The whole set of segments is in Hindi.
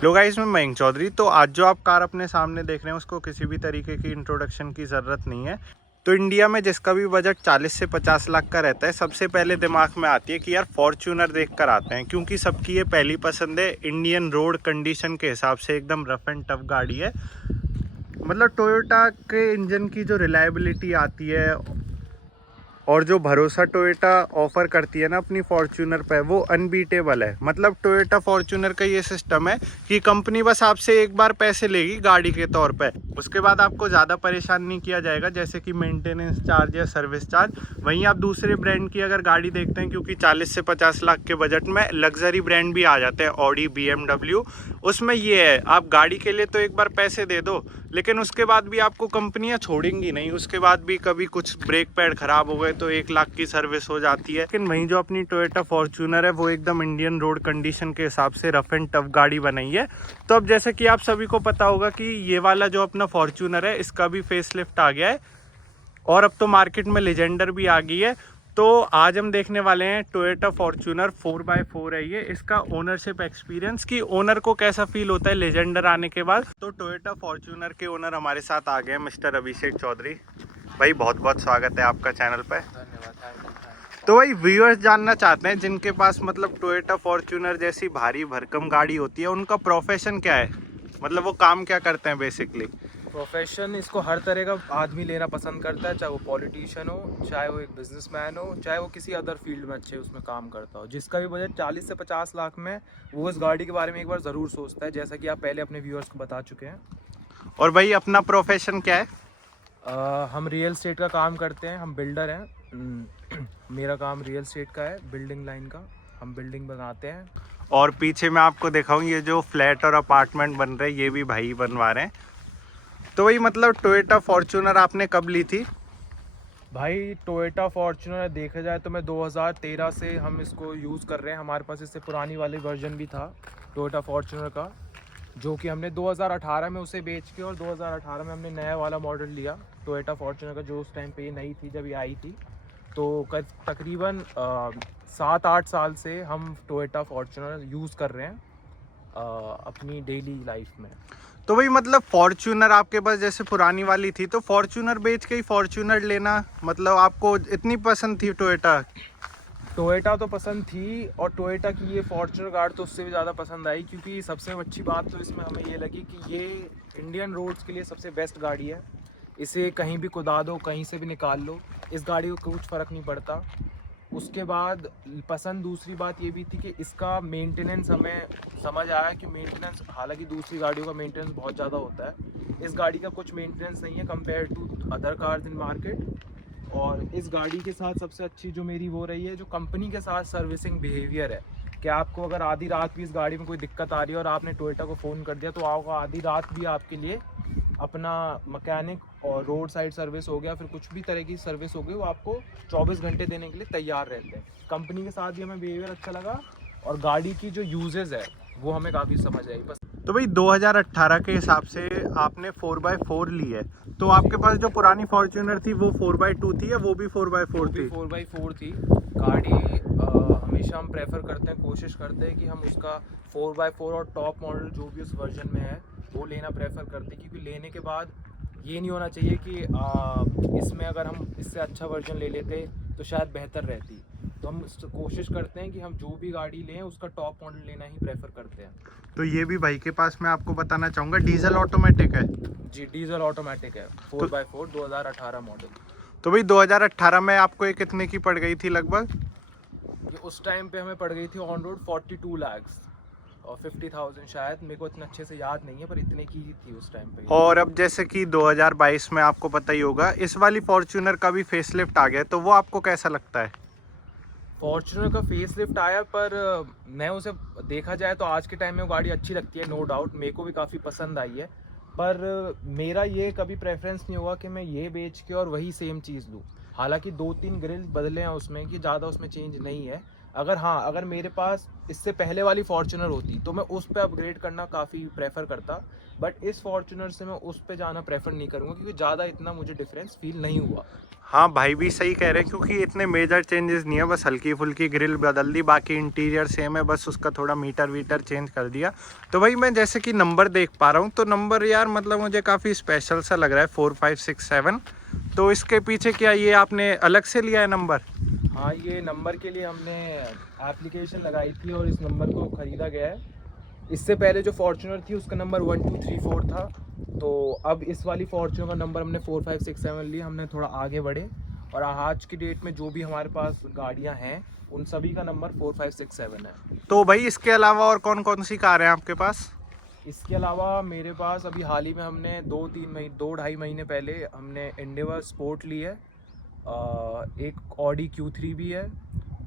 हेलो गाइस, मैं मयंक चौधरी। तो आज जो आप कार अपने सामने देख रहे हैं उसको किसी भी तरीके की इंट्रोडक्शन की ज़रूरत नहीं है। तो इंडिया में जिसका भी बजट 40 से 50 लाख का रहता है, सबसे पहले दिमाग में आती है कि यार फॉर्च्यूनर देख कर आते हैं, क्योंकि सबकी ये पहली पसंद है। इंडियन रोड कंडीशन के हिसाब से एकदम रफ एंड टफ गाड़ी है। मतलब टोयोटा के इंजन की जो रिलायबिलिटी आती है और जो भरोसा टोयोटा ऑफर करती है ना अपनी फॉर्च्यूनर पे, वो अनबीटेबल है। मतलब टोयोटा फॉर्च्यूनर का ये सिस्टम है कि कंपनी बस आपसे एक बार पैसे लेगी गाड़ी के तौर पे, उसके बाद आपको ज़्यादा परेशान नहीं किया जाएगा, जैसे कि मेंटेनेंस चार्ज या सर्विस चार्ज। वहीं आप दूसरे ब्रांड की अगर गाड़ी देखते हैं, क्योंकि 40 से 50 लाख के बजट में लग्जरी ब्रांड भी आ जाते हैं, ऑडी, BMW, उसमें ये है आप गाड़ी के लिए तो एक बार पैसे दे दो, लेकिन उसके बाद भी आपको कंपनियां छोड़ेंगी नहीं। उसके बाद भी कभी कुछ ब्रेक पैड खराब हो गए तो 1 लाख की सर्विस हो जाती है। लेकिन वहीं जो अपनी टोयोटा फॉर्च्यूनर है वो एकदम इंडियन रोड कंडीशन के हिसाब से रफ एंड टफ गाड़ी बनाई है। तो अब जैसे कि आप सभी को पता होगा कि ये वाला जो अपना फॉर्च्यूनर है इसका भी फेसलिफ्ट आ गया है और अब तो मार्केट में लेजेंडर भी आ गई है। तो आज हम देखने वाले हैं टोयोटा फॉर्च्यूनर 4x4 है ये, इसका ओनरशिप एक्सपीरियंस कि ओनर को कैसा फील होता है लेजेंडर आने के बाद। तो टोयोटा फॉर्च्यूनर के ओनर हमारे साथ आ गए हैं, मिस्टर अभिषेक चौधरी। भाई बहुत बहुत स्वागत है आपका चैनल पे। धन्यवाद। तो भाई व्यूअर्स जानना चाहते हैं जिनके पास मतलब टोयोटा फॉर्च्यूनर जैसी भारी भरकम गाड़ी होती है, उनका प्रोफेशन क्या है, मतलब वो काम क्या करते हैं बेसिकली। प्रोफेशन इसको हर तरह का आदमी लेना पसंद करता है, चाहे वो पॉलिटिशियन हो, चाहे वो एक बिजनेसमैन हो, चाहे वो किसी अदर फील्ड में अच्छे उसमें काम करता हो। जिसका भी बजट 40 से 50 लाख में, वो इस गाड़ी के बारे में एक बार ज़रूर सोचता है, जैसा कि आप पहले अपने व्यूअर्स को बता चुके हैं। और भाई अपना प्रोफेशन क्या है। हम रियल स्टेट का काम करते हैं, हम बिल्डर हैं। मेरा काम रियल स्टेट का है, बिल्डिंग लाइन का। हम बिल्डिंग बनाते हैं। और पीछे मैं आपको दिखाऊं ये जो फ्लैट और अपार्टमेंट बन रहे हैं ये भी भाई बनवा रहे हैं। तो वही मतलब टोयोटा फॉर्च्यूनर आपने कब ली थी। भाई टोयोटा फॉर्च्यूनर देखा जाए तो मैं 2013 से हम इसको यूज़ कर रहे हैं। हमारे पास इससे पुरानी वाली वर्जन भी था टोयोटा फॉर्च्यूनर का, जो कि हमने 2018 में उसे बेच के और 2018 में हमने नया वाला मॉडल लिया टोयोटा फॉर्च्यूनर का, जो उस टाइम पे ये नई थी जब ये आई थी। तो तकरीबन 7-8 साल से हम टोयोटा फॉर्च्यूनर यूज़ कर रहे हैं अपनी डेली लाइफ में। तो वही मतलब फॉर्च्यूनर आपके पास जैसे पुरानी वाली थी, तो फॉर्च्यूनर बेच के ही फॉर्च्यूनर लेना, मतलब आपको इतनी पसंद थी टोयोटा। टोयोटा तो पसंद थी, और टोयोटा की ये फॉर्च्यूनर कार तो उससे भी ज़्यादा पसंद आई, क्योंकि सबसे अच्छी बात तो इसमें हमें ये लगी कि ये इंडियन रोड्स के लिए सबसे बेस्ट गाड़ी है। इसे कहीं भी कुदा दो, कहीं से भी निकाल लो, इस गाड़ी को कुछ फ़र्क नहीं पड़ता। उसके बाद पसंद दूसरी बात ये भी थी कि इसका मेंटेनेंस हमें समझ आया कि मेंटेनेंस, हालांकि दूसरी गाड़ियों का मेंटेनेंस बहुत ज़्यादा होता है, इस गाड़ी का कुछ मेंटेनेंस नहीं है compare to other cars in market. और इस गाड़ी के साथ सबसे अच्छी जो मेरी वो रही है, जो कंपनी के साथ सर्विसिंग बिहेवियर है, कि आपको अगर आधी रात भी इस गाड़ी में कोई दिक्कत आ रही है और आपने टोयोटा को फ़ोन कर दिया, तो आपको आधी रात भी आपके लिए अपना मैकेनिक और रोड साइड सर्विस हो गया, फिर कुछ भी तरह की सर्विस हो गई, वो आपको 24 घंटे देने के लिए तैयार रहते हैं। कंपनी के साथ भी हमें बिहेवियर अच्छा लगा, और गाड़ी की जो यूजेस है वो हमें काफ़ी समझ आई। बस तो भाई 2018 के हिसाब से आपने 4x4 ली है, तो आपके पास जो पुरानी फॉर्च्यूनर थी वो 4x2 थी या वो भी 4x4 थी। 4x4 थी गाड़ी। हमेशा हम प्रेफर करते हैं, कोशिश करते हैं कि हम उसका 4x4 और टॉप मॉडल जो भी उस वर्जन में है वो लेना प्रेफर करते हैं, क्योंकि लेने के बाद ये नहीं होना चाहिए कि इसमें अगर हम इससे अच्छा वर्जन ले लेते तो शायद बेहतर रहती। तो हम कोशिश करते हैं कि हम जो भी गाड़ी लें उसका टॉप मॉडल लेना ही प्रेफर करते हैं। तो ये भी भाई के पास मैं आपको बताना चाहूँगा डीजल ऑटोमेटिक है। जी, डीजल ऑटोमेटिक है, 4x4 2018 मॉडल। तो भाई 2018 में आपको ये कितने की पड़ गई थी लगभग। ये उस टाइम पे हमें पड़ गई थी ऑन रोड 42 लाख और 50,000, शायद मेरे को इतना अच्छे से याद नहीं है, पर इतने की ही थी उस टाइम पे। और अब जैसे कि 2022 में आपको पता ही होगा इस वाली फॉर्च्यूनर का भी फेसलिफ्ट आ गया, तो वो आपको कैसा लगता है। फॉर्च्यूनर का फेस लिफ्ट आया, पर मैं उसे देखा जाए तो आज के टाइम में वो गाड़ी अच्छी लगती है, नो डाउट मेरे को भी काफ़ी पसंद आई है। पर मेरा ये कभी प्रेफरेंस नहीं हुआ कि मैं ये बेच के और वही सेम चीज़ लूँ। हालांकि 2-3 ग्रिल बदले हैं उसमें, कि ज़्यादा उसमें चेंज नहीं है, अगर मेरे पास इससे पहले वाली फॉर्च्यूनर होती तो मैं उस पे अपग्रेड करना काफ़ी प्रेफर करता, बट इस फॉर्च्यूनर से मैं उस पे जाना प्रेफर नहीं करूँगा क्योंकि ज़्यादा इतना मुझे डिफरेंस फील नहीं हुआ। हाँ भाई भी सही कह रहे हैं, क्योंकि इतने मेजर चेंजेस नहीं है, बस हल्की फुल्की ग्रिल बदल दी, बाकी इंटीरियर सेम है, बस उसका थोड़ा मीटर वीटर चेंज कर दिया। तो भाई मैं जैसे कि नंबर देख पा रहा हूँ, तो नंबर यार मतलब मुझे काफ़ी स्पेशल सा लग रहा है, 4567। तो इसके पीछे क्या ये आपने अलग से लिया है नंबर? हाँ, ये नंबर के लिए हमने एप्लीकेशन लगाई थी और इस नंबर को ख़रीदा गया है। इससे पहले जो फॉर्च्यूनर थी उसका नंबर 1234 था, तो अब इस वाली फॉर्च्यूनर का नंबर हमने 4567 लिया। हमने थोड़ा आगे बढ़े और आज की डेट में जो भी हमारे पास गाड़ियां हैं उन सभी का नंबर 4567 है। तो भाई इसके अलावा और कौन कौन सी कार है आपके पास? इसके अलावा मेरे पास अभी हाल ही में हमने 2-2.5 महीने पहले हमने एंडेवर स्पोर्ट ली है, एक ऑडी Q3 भी है,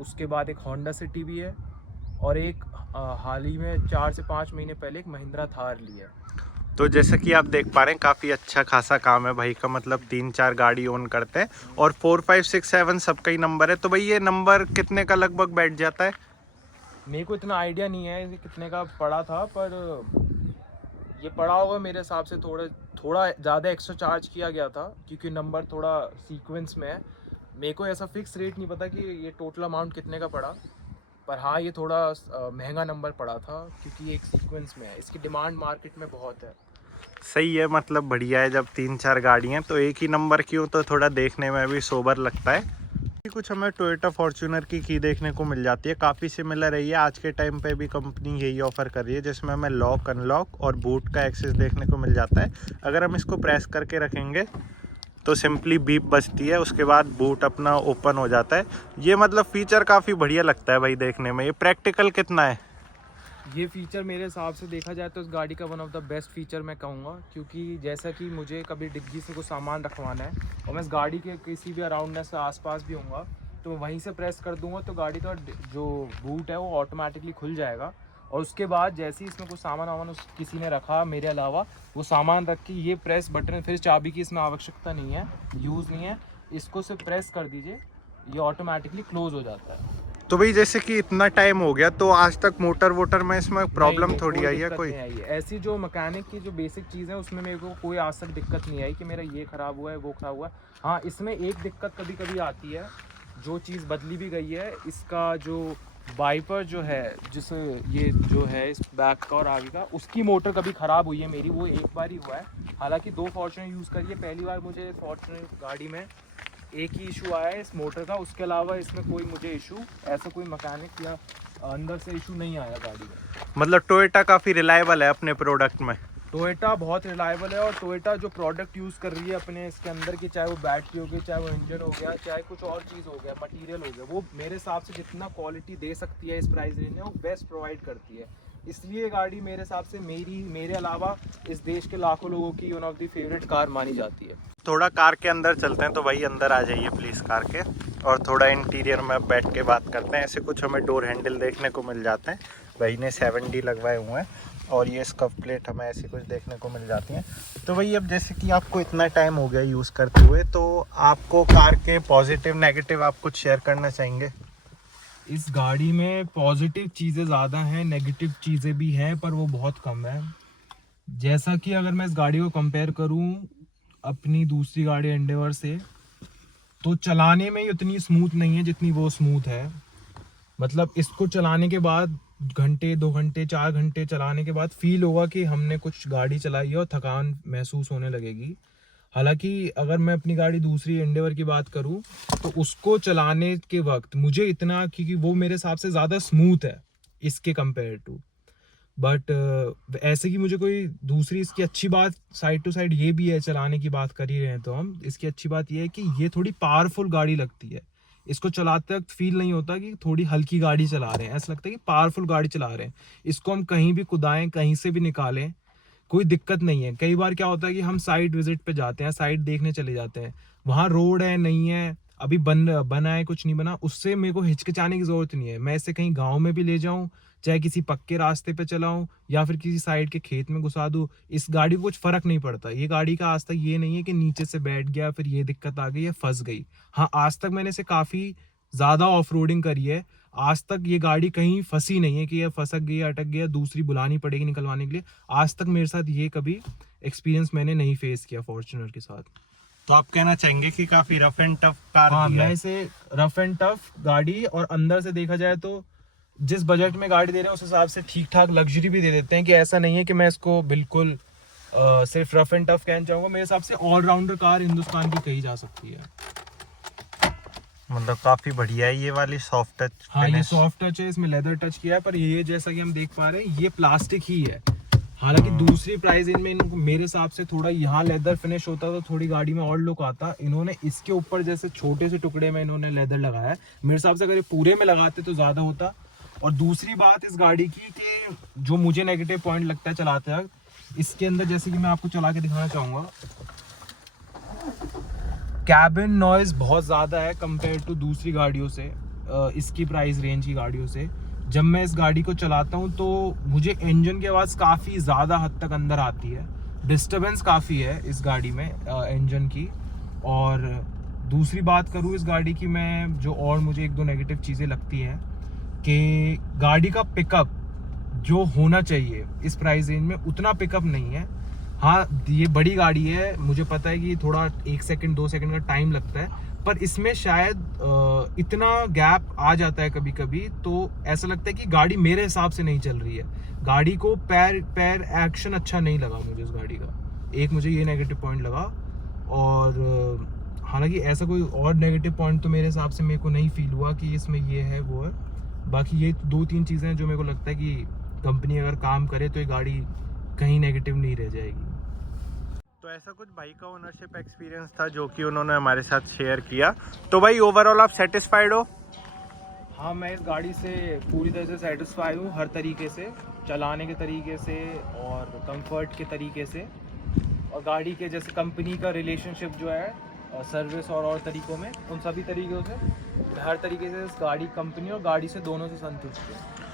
उसके बाद एक होंडा सिटी भी है, और एक हाल ही में 4 से 5 महीने पहले एक महिंद्रा थार ली है। तो जैसे कि आप देख पा रहे हैं काफ़ी अच्छा खासा काम है भाई का, मतलब 3-4 गाड़ी ओन करते हैं और 4567 सबका ही नंबर है। तो भाई ये नंबर कितने का लगभग बैठ जाता है? मेरे को इतना आइडिया नहीं है ये कितने का पड़ा था, पर ये पड़ा होगा मेरे हिसाब से थोड़ा ज़्यादा एक्स्ट्रा चार्ज किया गया था क्योंकि नंबर थोड़ा सीक्वेंस में है। मेरे को ऐसा फिक्स रेट नहीं पता कि ये टोटल अमाउंट कितने का पड़ा, पर हाँ ये थोड़ा महंगा नंबर पड़ा था क्योंकि एक सीक्वेंस में है, इसकी डिमांड मार्केट में बहुत है। सही है, मतलब बढ़िया है, जब 3-4 गाड़ी हैं तो एक ही नंबर की हो तो थोड़ा देखने में भी सोबर लगता है। कुछ हमें टोयोटा फॉर्च्यूनर की देखने को मिल जाती है, काफ़ी सिमिलर है ये। आज के टाइम पे भी कंपनी यही ऑफर कर रही है, जिसमें हमें लॉक अनलॉक और बूट का एक्सेस देखने को मिल जाता है। अगर हम इसको प्रेस करके रखेंगे तो सिंपली बीप बजती है, उसके बाद बूट अपना ओपन हो जाता है। ये मतलब फीचर काफ़ी बढ़िया लगता है भाई देखने में। ये प्रैक्टिकल कितना है? ये फ़ीचर मेरे हिसाब से देखा जाए तो इस गाड़ी का one of the best feature मैं कहूँगा, क्योंकि जैसा कि मुझे कभी डिग्गी से कुछ सामान रखवाना है और मैं इस गाड़ी के किसी भी अराउंडनेस से आसपास भी होऊंगा तो मैं वहीं से प्रेस कर दूंगा तो गाड़ी का जो बूट है वो ऑटोमेटिकली खुल जाएगा, और उसके बाद जैसे ही इसमें कुछ सामान वामान किसी ने रखा मेरे अलावा, वो सामान रख के ये प्रेस बटन, फिर चाबी की इसमें आवश्यकता नहीं है, यूज़ नहीं है, इसको सिर्फ प्रेस कर दीजिए, ये ऑटोमेटिकली क्लोज़ हो जाता है। तो भाई जैसे कि इतना टाइम हो गया तो आज तक मोटर वोटर में इसमें प्रॉब्लम नहीं, थोड़ी आई है दिक्कत कोई? नहीं आई है। ऐसी जो मैकेनिक की जो बेसिक चीज़ है उसमें मेरे को कोई आज तक दिक्कत नहीं आई कि मेरा ये ख़राब हुआ है वो ख़राब हुआ है। हाँ, इसमें एक दिक्कत कभी कभी आती है, जो चीज़ बदली भी गई है, इसका जो वाइपर जो है, जिसे ये जो है इस बैक का और आगे का, उसकी मोटर कभी ख़राब हुई है मेरी, वो एक बार ही हुआ है। हालांकि 2 फॉर्च्यूनर यूज़ करी है, पहली बार मुझे फॉर्च्यूनर गाड़ी में एक ही इशू आया है इस मोटर का, उसके अलावा इसमें कोई मुझे इशू ऐसा कोई मैकेनिक या अंदर से इशू नहीं आया गाड़ी में। मतलब टोयोटा काफ़ी रिलायबल है अपने प्रोडक्ट में। टोयोटा बहुत रिलायबल है, और टोयोटा जो प्रोडक्ट यूज़ कर रही है अपने इसके अंदर की, चाहे वो बैटरी हो गई, चाहे वो इंजन हो गया, चाहे कुछ और चीज़ हो गया, मटेरियल हो गया, वो मेरे हिसाब से जितना क्वालिटी दे सकती है इस प्राइस रेंज में वो बेस्ट प्रोवाइड करती है। इसलिए ये गाड़ी मेरे हिसाब से मेरे अलावा इस देश के लाखों लोगों की one of the favourite car मानी जाती है। थोड़ा कार के अंदर चलते हैं, तो भाई अंदर आ जाइए प्लीज़ कार के, और थोड़ा इंटीरियर में बैठ के बात करते हैं। ऐसे कुछ हमें डोर हैंडल देखने को मिल जाते हैं, भाई ने 7D लगवाए हुए हैं, और ये स्कफ प्लेट हमें ऐसी कुछ देखने को मिल जाती हैं। तो भाई अब जैसे कि आपको इतना टाइम हो गया यूज़ करते हुए, तो आपको कार के पॉजिटिव नेगेटिव आप कुछ शेयर करना चाहेंगे? इस गाड़ी में पॉजिटिव चीज़ें ज़्यादा हैं, नेगेटिव चीज़ें भी हैं, पर वो बहुत कम है। जैसा कि अगर मैं इस गाड़ी को कंपेयर करूं अपनी दूसरी गाड़ी एंडेवर से, तो चलाने में उतनी स्मूथ नहीं है जितनी वो स्मूथ है। मतलब इसको चलाने के बाद घंटे 2 घंटे 4 घंटे चलाने के बाद फील होगा कि हमने कुछ गाड़ी चलाई है और थकान महसूस होने लगेगी। हालांकि अगर मैं अपनी गाड़ी दूसरी एंडेवर की बात करूं तो उसको चलाने के वक्त मुझे इतना, क्योंकि वो मेरे हिसाब से ज़्यादा स्मूथ है इसके कंपेयर टू, बट ऐसे कि मुझे कोई दूसरी इसकी अच्छी बात साइड टू साइड ये भी है, चलाने की बात कर ही रहे हैं तो हम, इसकी अच्छी बात ये है कि ये थोड़ी पावरफुल गाड़ी लगती है। इसको चलाते वक्त फील नहीं होता कि थोड़ी हल्की गाड़ी चला रहे हैं, ऐसा लगता है कि पावरफुल गाड़ी चला रहे हैं। इसको हम कहीं भी कुदाएं, कहीं से भी निकालें, कोई दिक्कत नहीं है। कई बार क्या होता है कि हम साइट विजिट पे जाते हैं, साइट देखने चले जाते हैं, वहाँ रोड है नहीं है, अभी बना है कुछ नहीं बना, उससे मेरे को हिचकिचाने की जरूरत नहीं है। मैं इसे कहीं गाँव में भी ले जाऊँ, चाहे किसी पक्के रास्ते पे चलाऊं या फिर किसी साइड के खेत में घुसा दूं, इस गाड़ी को कुछ फर्क नहीं पड़ता। ये गाड़ी का आज तक ये नहीं है कि नीचे से बैठ गया फिर ये दिक्कत आ गई या फंस गई। हाँ, आज तक मैंने इसे काफी ज्यादा ऑफ रोडिंग करी है, आज तक ये गाड़ी कहीं फंसी नहीं है कि ये फंसक गई, अटक गया, दूसरी बुलानी पड़ेगी निकलवाने के लिए। आज तक मेरे साथ ये कभी एक्सपीरियंस मैंने नहीं फेस किया फॉर्च्यूनर के साथ। तो आप कहना चाहेंगे कि काफी रफ एंड टफ कार हाँ, दी है। मैं इसे रफ एंड टफ गाड़ी, और अंदर से देखा जाए तो जिस बजट में गाड़ी दे रहे हैं उस हिसाब से ठीक ठाक लग्जरी भी दे देते हैं, कि ऐसा नहीं है कि मैं इसको बिल्कुल सिर्फ रफ एंड टफ कहना चाहूँगा। मेरे हिसाब से ऑलराउंडर कार हिंदुस्तान की कही जा सकती है। मतलब काफी बढ़िया है ये वाली सॉफ्ट टच। हाँ, ये सॉफ्ट टच है, इसमें लेदर टच किया है, पर ये जैसा कि हम देख पा रहे हैं ये प्लास्टिक ही है। हालांकि दूसरी प्राइस इनमें इनको मेरे हिसाब से थोड़ा यहाँ लेदर फिनिश होता तो थोड़ी गाड़ी में और लुक आता। इन्होंने इसके ऊपर जैसे छोटे से टुकड़े में इन्होंने लेदर लगाया है। मेरे हिसाब से अगर ये पूरे में लगाते तो ज़्यादा होता। और दूसरी बात इस गाड़ी की कि जो मुझे नेगेटिव पॉइंट लगता है चलाते वक्त, इसके अंदर जैसे कि मैं आपको चला के दिखाना चाहूँगा, कैबिन नॉइज़ बहुत ज़्यादा है कंपेयर टू दूसरी गाड़ियों से, इसकी प्राइस रेंज की गाड़ियों से। जब मैं इस गाड़ी को चलाता हूँ तो मुझे इंजन की आवाज़ काफ़ी ज़्यादा हद तक अंदर आती है, डिस्टर्बेंस काफ़ी है इस गाड़ी में इंजन की। और दूसरी बात करूँ इस गाड़ी की मैं, जो और मुझे एक दो नेगेटिव चीज़ें लगती हैं कि गाड़ी का पिकअप जो होना चाहिए इस प्राइस रेंज में उतना पिकअप नहीं है। हाँ, ये बड़ी गाड़ी है, मुझे पता है कि थोड़ा 1 सेकंड 2 सेकंड का टाइम लगता है, पर इसमें शायद इतना गैप आ जाता है कभी कभी, तो ऐसा लगता है कि गाड़ी मेरे हिसाब से नहीं चल रही है। गाड़ी को पैर एक्शन अच्छा नहीं लगा मुझे इस गाड़ी का, एक मुझे ये नेगेटिव पॉइंट लगा। और हालांकि ऐसा कोई और नेगेटिव पॉइंट तो मेरे हिसाब से मेरे को नहीं फील हुआ कि इसमें ये है वो है। बाकी ये 2-3 चीज़ें हैं जो मेरे को लगता है कि कंपनी अगर काम करे तो ये गाड़ी कहीं नेगेटिव नहीं रह जाएगी। तो ऐसा कुछ भाई का ओनरशिप एक्सपीरियंस था जो कि उन्होंने हमारे साथ शेयर किया। तो भाई ओवरऑल आप सेटिस्फाइड हो? हाँ, मैं इस गाड़ी से पूरी तरह से सेटिस्फाई हूँ, हर तरीके से, चलाने के तरीके से और कंफर्ट के तरीके से। और गाड़ी के जैसे कंपनी का रिलेशनशिप जो है सर्विस और तरीक़ों में, उन सभी तरीक़ों से, हर तरीके से इस गाड़ी कंपनी और गाड़ी से दोनों से संतुष्ट हूँ।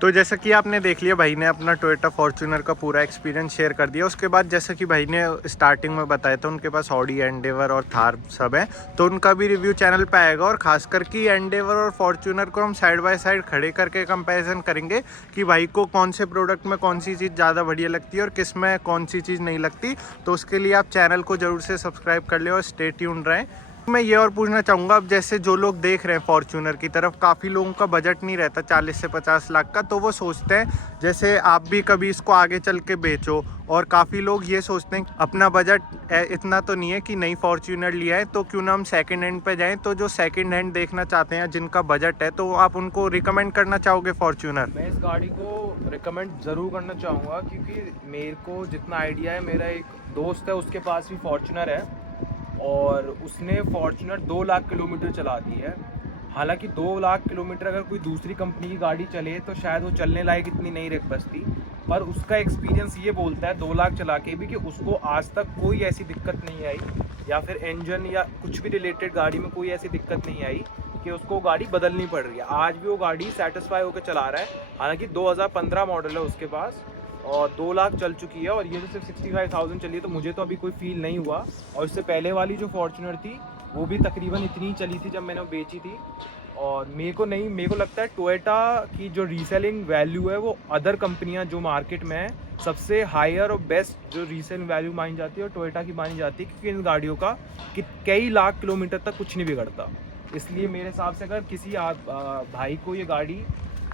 तो जैसा कि आपने देख लिया, भाई ने अपना टोयोटा फॉर्च्यूनर का पूरा एक्सपीरियंस शेयर कर दिया। उसके बाद जैसा कि भाई ने स्टार्टिंग में बताया था उनके पास ऑडी, एंडेवर और थार सब है, तो उनका भी रिव्यू चैनल पे आएगा। और खासकर कि एंडेवर और फॉर्च्यूनर को हम साइड बाय साइड खड़े करके कंपैरिजन करेंगे कि भाई को कौन से प्रोडक्ट में कौन सी चीज़ ज़्यादा बढ़िया लगती है और किस में कौन सी चीज़ नहीं लगती। तो उसके लिए आप चैनल को ज़रूर से सब्सक्राइब कर ले और स्टे ट्यून्ड रहें। मैं ये और पूछना चाहूँगा, अब जैसे जो लोग देख रहे हैं फॉर्च्यूनर की तरफ, काफ़ी लोगों का बजट नहीं रहता 40 से 50 लाख का, तो वो सोचते हैं जैसे आप भी कभी इसको आगे चल के बेचो। और काफ़ी लोग ये सोचते हैं अपना बजट इतना तो नहीं है कि नई फॉर्च्यूनर लिया है तो क्यों ना हम सेकंड हैंड पे जाएं। तो जो सेकंड हैंड देखना चाहते हैं जिनका बजट है, तो आप उनको रिकमेंड करना चाहोगे फॉर्च्यूनर? मैं इस गाड़ी को रिकमेंड ज़रूर करना चाहूँगा, क्योंकि मेरे को जितना आइडिया है, मेरा एक दोस्त है उसके पास भी फॉर्च्यूनर है और उसने फॉर्च्यूनर 2 लाख किलोमीटर चला दी है। हालांकि 2 लाख किलोमीटर अगर कोई दूसरी कंपनी की गाड़ी चले तो शायद वो चलने लायक इतनी नहीं रख बसती, पर उसका एक्सपीरियंस ये बोलता है 2 लाख चला के भी कि उसको आज तक कोई ऐसी दिक्कत नहीं आई, या फिर इंजन या कुछ भी रिलेटेड गाड़ी में कोई ऐसी दिक्कत नहीं आई कि उसको गाड़ी बदलनी पड़ रही है। आज भी वो गाड़ी सेटिस्फाई होकर चला रहा है। हालांकि 2015 मॉडल है उसके पास और 2 लाख चल चुकी है, और ये तो सिर्फ 65,000 चली है, तो मुझे तो अभी कोई फील नहीं हुआ। और इससे पहले वाली जो फॉर्च्यूनर थी वो भी तकरीबन इतनी चली थी जब मैंने वो बेची थी। और मेरे को लगता है टोयोटा की जो रीसेलिंग वैल्यू है वो अदर कंपनियां जो मार्केट में है सबसे हायर और बेस्ट जो रीसेलिंग वैल्यू मानी जाती है और टोयोटा की मानी जाती है, क्योंकि इन गाड़ियों का कि कई लाख किलोमीटर तक कुछ नहीं बिगड़ता। इसलिए मेरे हिसाब से अगर किसी भाई को ये गाड़ी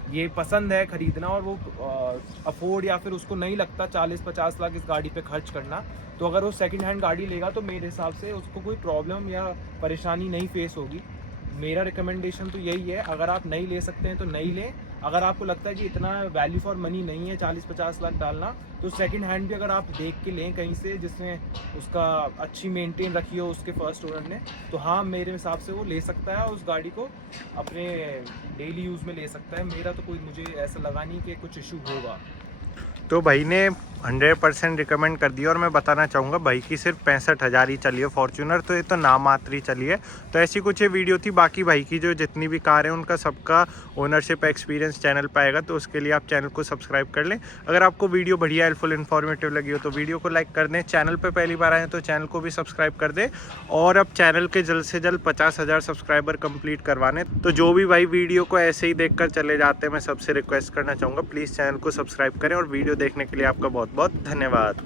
ये पसंद है ख़रीदना और वो अफोर्ड या फिर उसको नहीं लगता 40-50 लाख इस गाड़ी पे खर्च करना, तो अगर वो सेकंड हैंड गाड़ी लेगा तो मेरे हिसाब से उसको कोई प्रॉब्लम या परेशानी नहीं फेस होगी। मेरा रिकमेंडेशन तो यही है, अगर आप नहीं ले सकते हैं तो नहीं लें। अगर आपको लगता है कि इतना वैल्यू फॉर मनी नहीं है 40-50 लाख डालना, तो सेकंड हैंड भी अगर आप देख के लें कहीं से जिसने उसका अच्छी मेंटेन रखी हो उसके फर्स्ट ओनर ने, तो हाँ मेरे हिसाब से वो ले सकता है, उस गाड़ी को अपने डेली यूज़ में ले सकता है। मेरा तो मुझे ऐसा लगा नहीं कि कुछ इशू होगा। तो भाई ने 100% रिकमेंड कर दिया। और मैं बताना चाहूँगा भाई की सिर्फ 65,000 ही चली है फॉर्च्यूनर, तो ये तो नाम मात्र ही चली है। तो ऐसी कुछ ये वीडियो थी। बाकी भाई की जो जितनी भी कार है उनका सबका ओनरशिप एक्सपीरियंस चैनल पे आएगा, तो उसके लिए आप चैनल को सब्सक्राइब कर लें। अगर आपको वीडियो बढ़िया हेल्पफुल इन्फॉर्मेटिव लगी हो तो वीडियो को लाइक कर दें। चैनल पर पहली बार आए तो चैनल को भी सब्सक्राइब कर दें। और अब चैनल के जल्द से जल्द 50,000 सब्सक्राइबर कंप्लीट करवाने। तो जो भी भाई वीडियो को ऐसे ही देखकर चले जाते हैं, मैं सबसे रिक्वेस्ट करना चाहूँगा प्लीज़ चैनल को सब्सक्राइब करें। और वीडियो देखने के लिए आपका बहुत बहुत धन्यवाद।